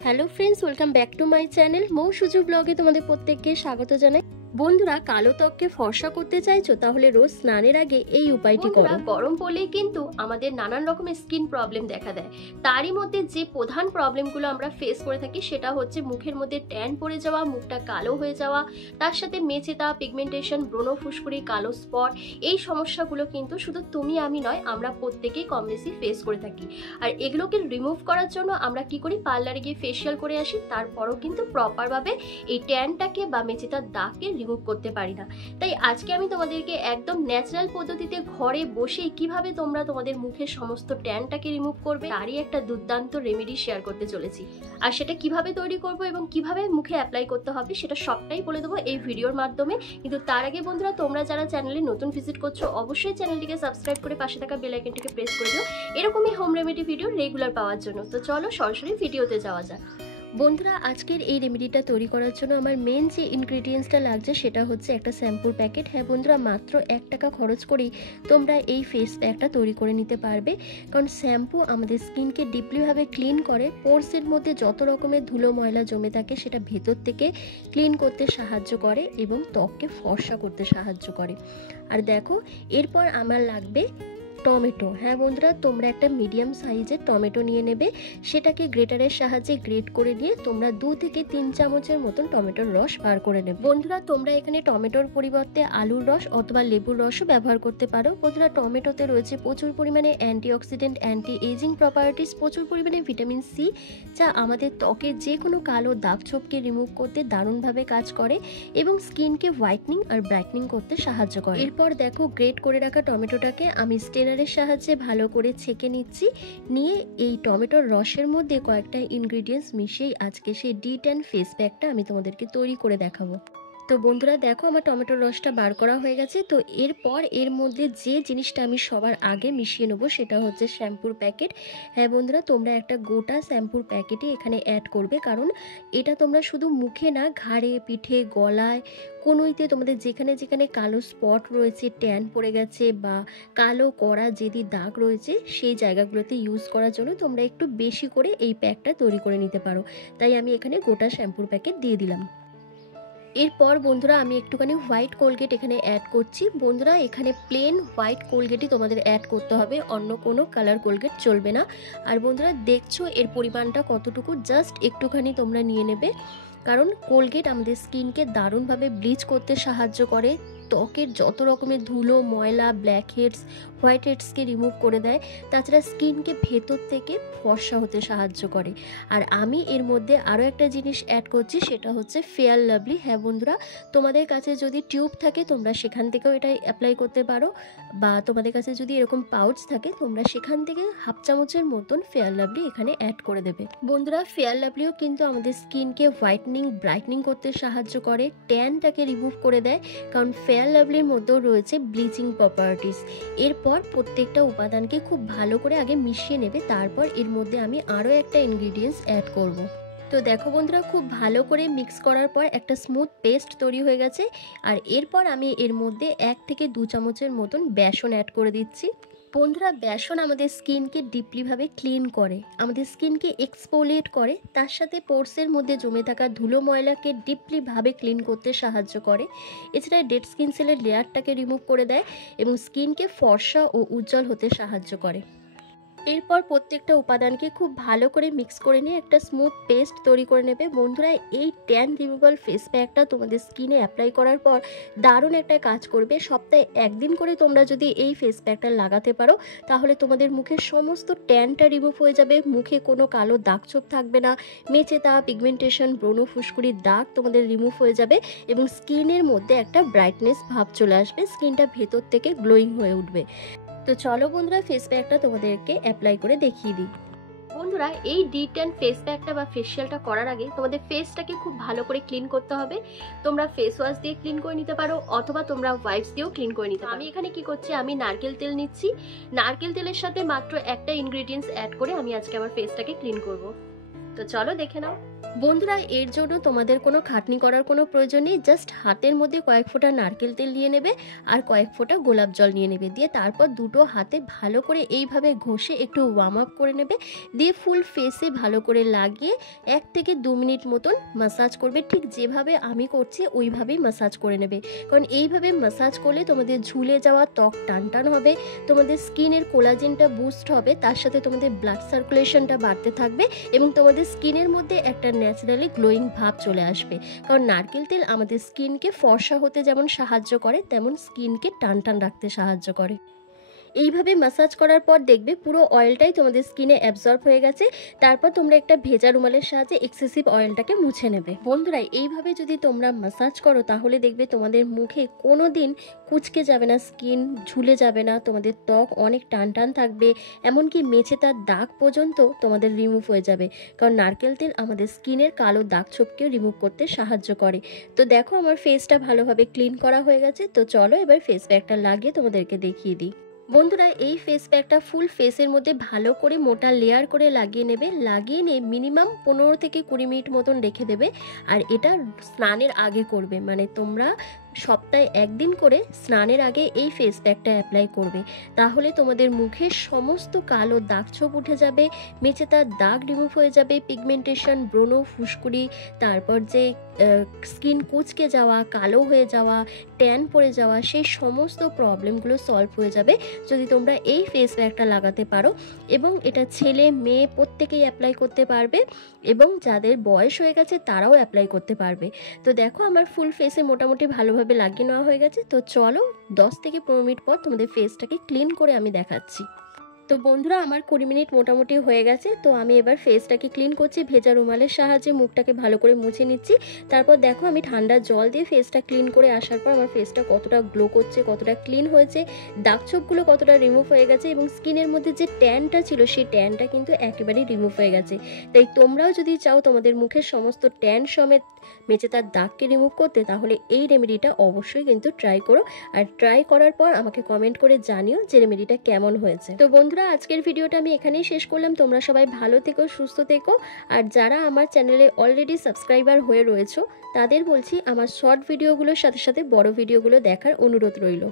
Hello friends, welcome back to my channel. Mou Suju ব্লগে তোমাদের প্রত্যেককে স্বাগত জানাই। বন্ধুরা, কালো ত্বককে ফর্সা করতে চাইছো তাহলে রোজ স্নানের আগে এই উপায়টি করো। গরম পড়লেই কিন্তু আমাদের নানান রকমের স্কিন প্রবলেম দেখা দেয়। তারই মধ্যে যে প্রধান প্রবলেমগুলো আমরা ফেস করে থাকি সেটা হচ্ছে মুখের মধ্যে ট্যান পড়ে যাওয়া, মুখটা কালো হয়ে যাওয়া, তার সাথে মেচেতা, পিগমেন্টেশন, ব্রণ, ফুসকুড়ি, কালো স্পট। এই সমস্যাগুলো কিন্তু শুধু তুমি আমি নয়, আমরা প্রত্যেকেই কম বেশি ফেস করে থাকি। আর এগুলোকে রিমুভ করার জন্য আমরা কি করি, পার্লারে গিয়ে ফেসিয়াল করে আসি, তারপরও কিন্তু প্রপারভাবে এই ট্যানটাকে বা মেচেতার দাগকে রিমুভ করতে পারি না। তাই আজকে আমি তোমাদেরকে একদম ন্যাচারাল পদ্ধতিতে ঘরে বসেই কিভাবে তোমরা তোমাদের মুখের সমস্ত ট্যানটাকে রিমুভ করবে তারই একটা দুর্দান্ত রেমেডি শেয়ার করতে চলেছি। আর সেটা কিভাবে তৈরি করব এবং কিভাবে মুখে অ্যাপ্লাই করতে হবে সেটা সবটাই বলে দেবো এই ভিডিওর মাধ্যমে। কিন্তু তার আগে বন্ধুরা, তোমরা যারা চ্যানেলে নতুন ভিজিট করছো অবশ্যই চ্যানেলটিকে সাবস্ক্রাইব করে পাশে থাকা বেল আইকনটিকে প্রেস করে দিও এরকমই হোম রেমেডি ভিডিও রেগুলার পাওয়ার জন্য। তো চলো সরাসরি ভিডিওতে যাওয়া যাক। বন্ধুরা, আজকের এই রেমেডিটা তৈরি করার জন্য আমার মেন যে ইনগ্রিডিয়েন্টসটা লাগছে সেটা হচ্ছে একটা শ্যাম্পুর প্যাকেট। হ্যাঁ বন্ধুরা, মাত্র 1 টাকা খরচ করেই তোমরা এই ফেস প্যাকটা তৈরি করে নিতে পারবে। কারণ শ্যাম্পু আমাদের স্কিনকে ডিপলিভাবে ক্লিন করে, পোরসের মধ্যে যত রকমের ধুলো ময়লা জমে থাকে সেটা ভেতর থেকে ক্লিন করতে সাহায্য করে এবং ত্বককে ফর্সা করতে সাহায্য করে। আর দেখো, এরপর আমার লাগবে টমেটো। হ্যাঁ বন্ধুরা, তোমরা একটা মিডিয়াম সাইজের টমেটো নিয়ে নেবে, সেটাকে গ্রেটারের সাহায্যে গ্রেট করে নিয়ে তোমরা 2 থেকে 3 চামচের মতন টমেটোর রস বার করে নেবে। বন্ধুরা, তোমরা এখানে টমেটোর পরিবর্তে আলুর রস অথবা লেবুর রসও ব্যবহার করতে পারো। বন্ধুরা, টমেটোতে রয়েছে প্রচুর পরিমাণে অ্যান্টিঅক্সিডেন্ট, অ্যান্টি এজিং প্রপার্টিস, প্রচুর পরিমাণে ভিটামিন সি, যা আমাদের ত্বকের যে কোনো কালো দাগ ছোপকে রিমুভ করতে দারুণভাবে কাজ করে এবং স্কিনকে হোয়াইটনিং আর ব্রাইটনিং করতে সাহায্য করে। এরপর দেখো, গ্রেট করে রাখা টমেটোটাকে আমি স্টেনারের সাহায্যে ভালো করে ছেঁকে নিচ্ছি। নিয়ে এই টমেটোর রসের মধ্যে কয়েকটা ইনগ্রিডিয়েন্টস মিশিয়ে আজকে সেই D10 ফেস প্যাকটা আমি তোমাদেরকে তৈরি করে দেখাবো। তো বন্ধুরা দেখো, আমার টমেটোর রসটা বার করা হয়ে গেছে। তো এরপর এর মধ্যে যে জিনিসটা আমি সবার আগে মিশিয়ে নেবো সেটা হচ্ছে শ্যাম্পুর প্যাকেট। হ্যাঁ বন্ধুরা, তোমরা একটা গোটা শ্যাম্পুর প্যাকেটই এখানে অ্যাড করবে, কারণ এটা তোমরা শুধু মুখে না, ঘাড়ে, পিঠে, গলায়, কোনোইতে তোমাদের যেখানে যেখানে কালো স্পট রয়েছে, ট্যান পড়ে গেছে বা কালো কড়া যেদি দাগ রয়েছে সেই জায়গাগুলোতে ইউজ করার জন্য তোমরা একটু বেশি করে এই প্যাকটা তৈরি করে নিতে পারো। তাই আমি এখানে গোটা শ্যাম্পুর প্যাকেট দিয়ে দিলাম। এরপর বন্ধুরা, আমি একটুখানি হোয়াইট কোলগেট এখানে অ্যাড করছি। বন্ধুরা, এখানে প্লেন হোয়াইট কোলগেটই তোমাদের অ্যাড করতে হবে, অন্য কোনো কালার কোলগেট চলবে না। আর বন্ধুরা দেখছো এর পরিমাণটা কতটুকু, জাস্ট একটুখানি তোমরা নিয়ে নেবে, কারণ কোলগেট আমাদের স্কিনকে দারুণভাবে ব্লিচ করতে সাহায্য করে, ত্বকের যত রকমের ধুলো ময়লা, ব্ল্যাক হেডস, হোয়াইট হেডসকে রিমুভ করে দেয়, তাছাড়া স্কিনকে ভেতর থেকে ফর্সা হতে সাহায্য করে। আর আমি এর মধ্যে আরও একটা জিনিস অ্যাড করছি, সেটা হচ্ছে ফেয়ার লাভলি। হ্যাঁ বন্ধুরা, তোমাদের কাছে যদি টিউব থাকে তোমরা সেখান থেকেও এটা অ্যাপ্লাই করতে পারো, বা তোমাদের কাছে যদি এরকম পাউচ থাকে তোমরা সেখান থেকে 1/2 চামচের মতন ফেয়ার লাভলি এখানে অ্যাড করে দেবে। বন্ধুরা, ফেয়ার লাভলিও কিন্তু আমাদের স্কিনকে হোয়াইটনিং ব্রাইটনিং করতে সাহায্য করে, ট্যানটাকে রিমুভ করে দেয়, কারণ ফেয়ার লাভলির মধ্যেও রয়েছে ব্লিচিং প্রপার্টিস। এরপর প্রত্যেকটা উপাদানকে খুব ভালো করে আগে মিশিয়ে নেবে, তারপর এর মধ্যে আমি আরও একটা ইনগ্রিডিয়েন্টস অ্যাড করব। তো দেখো বন্ধুরা, খুব ভালো করে মিক্স করার পর একটা স্মুথ পেস্ট তৈরি হয়ে গেছে। আর এরপর আমি এর মধ্যে 1 থেকে 2 চামচের মতন বেসন অ্যাড করে দিচ্ছি। বন্ধুরা, বেসন আমাদের স্কিনকে ডিপলিভাবে ক্লিন করে, আমাদের স্কিনকে এক্সফোলিয়েট করে, তার সাথে পোরসের মধ্যে জমে থাকা ধুলো ময়লাকে ডিপলিভাবে ক্লিন করতে সাহায্য করে। এছাড়া ডেড স্কিন সেলের লেয়ারটাকে রিমুভ করে দেয় এবং স্কিনকে ফর্সা ও উজ্জ্বল হতে সাহায্য করে। এরপর প্রত্যেকটা উপাদানকে খুব ভালো করে মিক্স করে নিয়ে একটা স্মুথ পেস্ট তৈরি করে নেবে। বন্ধুরা, এই ট্যান রিমুভাল ফেস প্যাকটা তোমাদের স্কিনে অ্যাপ্লাই করার পর দারুণ একটা কাজ করবে। সপ্তাহে 1 দিন করে তোমরা যদি এই ফেস প্যাকটা লাগাতে পারো তাহলে তোমাদের মুখের সমস্ত ট্যানটা রিমুভ হয়ে যাবে, মুখে কোনো কালো দাগ ছোপ থাকবে না, মেচেতা, পিগমেন্টেশন, ব্রণ, ফুসকুড়ির দাগ তোমাদের রিমুভ হয়ে যাবে এবং স্কিনের মধ্যে একটা ব্রাইটনেস ভাব চলে আসবে, স্কিনটা ভেতর থেকে গ্লোয়িং হয়ে উঠবে। তো চলো বন্ধুরা, ফেস প্যাকটা তোমাদেরকে অ্যাপ্লাই করে দেখিয়ে দিই। বন্ধুরা, এই D10 ফেস প্যাকটা বা ফেসিয়ালটা করার আগে তোমাদের ফেসটাকে খুব ভালো করে ক্লিন করতে হবে। তোমরা ফেস ওয়াশ দিয়ে ক্লিন করে নিতে পারো অথবা তোমরা ওয়াইপস দিয়েও ক্লিন করে নিতে পারো। আমি এখানে কি করছি, আমি নারকেল তেল নিচ্ছি। নারকেল তেলের সাথে মাত্র একটা ইনগ্রিডিয়েন্টস অ্যাড করে আমি আজকে আমার ফেসটাকে ক্লিন করব। তো চলো দেখে নাও। বন্ধুরা এর জন্য তোমাদের কোনো খাটনি করার কোনো প্রয়োজন নেই। জাস্ট হাতের মধ্যে কয়েক ফোঁটা নারকেল তেল নিয়ে নেবে আর কয়েক ফোঁটা গোলাপ জল নিয়ে নেবে, দিয়ে তারপর দুটো হাতে ভালো করে এইভাবে ঘষে একটু ওয়ার্ম আপ করে নেবে, দিয়ে ফুল ফেসে ভালো করে লাগিয়ে 1 থেকে 2 মিনিট মতন মাসাজ করবে। ঠিক যেভাবে আমি করছি ওইভাবেই মাসাজ করে নেবে, কারণ এইভাবে মাসাজ করলে তোমাদের ঝুলে যাওয়া ত্বক টানটান হবে, তোমাদের স্কিনের কোলাজেনটা বুস্ট হবে, তার সাথে তোমাদের ব্লাড সার্কুলেশনটা বাড়তে থাকবে এবং তোমাদের স্কিনের মধ্যে একটা ন্যাচারালি গ্লোয়িং ভাব চলে আসবে। কারণ নারকেল তেল আমাদের স্কিনকে ফর্সা হতে যেমন সাহায্য করে, তেমন স্কিনকে টান টান রাখতে সাহায্য করে। এইভাবে ম্যাসাজ করার পর দেখবে পুরো অয়েলটাই তোমাদের স্কিনে অ্যাবজর্ব হয়ে গেছে। তারপর তোমরা একটা ভেজা রুমালের সাহায্যে এক্সেসিভ অয়েলটাকে মুছে নেবে। বন্ধুরা এইভাবে যদি তোমরা ম্যাসাজ করো তাহলে দেখবে তোমাদের মুখে কোনো দিন কুঁচকে যাবে না, স্কিন ঝুলে যাবে না, তোমাদের ত্বক অনেক টান টান থাকবে, এমনকি মেছে তার দাগ পর্যন্ত তোমাদের রিমুভ হয়ে যাবে। কারণ নারকেল তেল আমাদের স্কিনের কালো দাগ ছোপকেও রিমুভ করতে সাহায্য করে। তো দেখো আমার ফেসটা ভালোভাবে ক্লিন করা হয়ে গেছে। তো চলো এবার ফেস প্যাকটা লাগিয়ে তোমাদেরকে দেখিয়ে দিই। বন্ধুরা এই ফেস প্যাকটা ফুল ফেসের মধ্যে ভালো করে মোটা লেয়ার করে লাগিয়ে নেবে, লাগিয়ে নিয়ে মিনিমাম 15 থেকে 20 মিনিট মতন রেখে দেবে। আর এটা স্নানের আগে করবে, মানে তোমরা সপ্তাহে 1 দিন করে স্নানের আগে এই ফেস প্যাকটা অ্যাপ্লাই করবে। তাহলে তোমাদের মুখের সমস্ত কালো দাগ ছোপ উঠে যাবে, মেচে তার দাগ রিমুভ হয়ে যাবে, পিগমেন্টেশন, ব্রণ, ফুসকুড়ি, তারপর যে স্কিন কুঁচকে যাওয়া, কালো হয়ে যাওয়া, ট্যান পড়ে যাওয়া, সেই সমস্ত প্রবলেমগুলো সলভ হয়ে যাবে যদি তোমরা এই ফেস প্যাকটা লাগাতে পারো। এবং এটা ছেলে মেয়ে প্রত্যেকেই অ্যাপ্লাই করতে পারবে এবং যাদের বয়স হয়ে গেছে তারাও অ্যাপ্লাই করতে পারবে। তো দেখো আমার ফুল ফেসে মোটামুটি ভালোভাবে লাগিয়ে নেওয়া হয়ে গেছে। তো চলো 10 থেকে 15 মিনিট পর তোমাদের ফেসটাকে ক্লিন করে আমি দেখাচ্ছি। তো বন্ধুরা আমার 20 মিনিট মোটামুটি হয়ে গেছে। তো আমি এবার ফেসটাকে ক্লিন করছি, ভেজা রুমালের সাহায্যে মুখটাকে ভালো করে মুছে নিচ্ছি। তারপর দেখো আমি ঠান্ডা জল দিয়ে ফেসটা ক্লিন করে আসার পর আমার ফেসটা কতটা গ্লো করছে, কতটা ক্লিন হয়েছে, দাগ ছোপগুলো কতটা রিমুভ হয়ে গেছে এবং স্কিনের মধ্যে যে ট্যানটা ছিল সেই ট্যানটা কিন্তু একেবারেই রিমুভ হয়ে গেছে। তাই তোমরাও যদি চাও তোমাদের মুখের সমস্ত ট্যান সমেত মেচে তার দাগকে রিমুভ করতে, তাহলে এই রেমেডিটা অবশ্যই কিন্তু ট্রাই করো। আর ট্রাই করার পর আমাকে কমেন্ট করে জানিও যে রেমেডিটা কেমন হয়েছে। তো বন্ধুরা আজকের ভিডিওটা আমি এখানেই শেষ করলাম। তোমরা সবাই ভালো থেকো, সুস্থ থেকো। আর যারা আমার চ্যানেলে অলরেডি সাবস্ক্রাইবার হয়ে রয়েছো তাদের বলছি আমার শর্ট ভিডিওগুলোর সাথে সাথে বড় ভিডিওগুলো দেখার অনুরোধ রইল।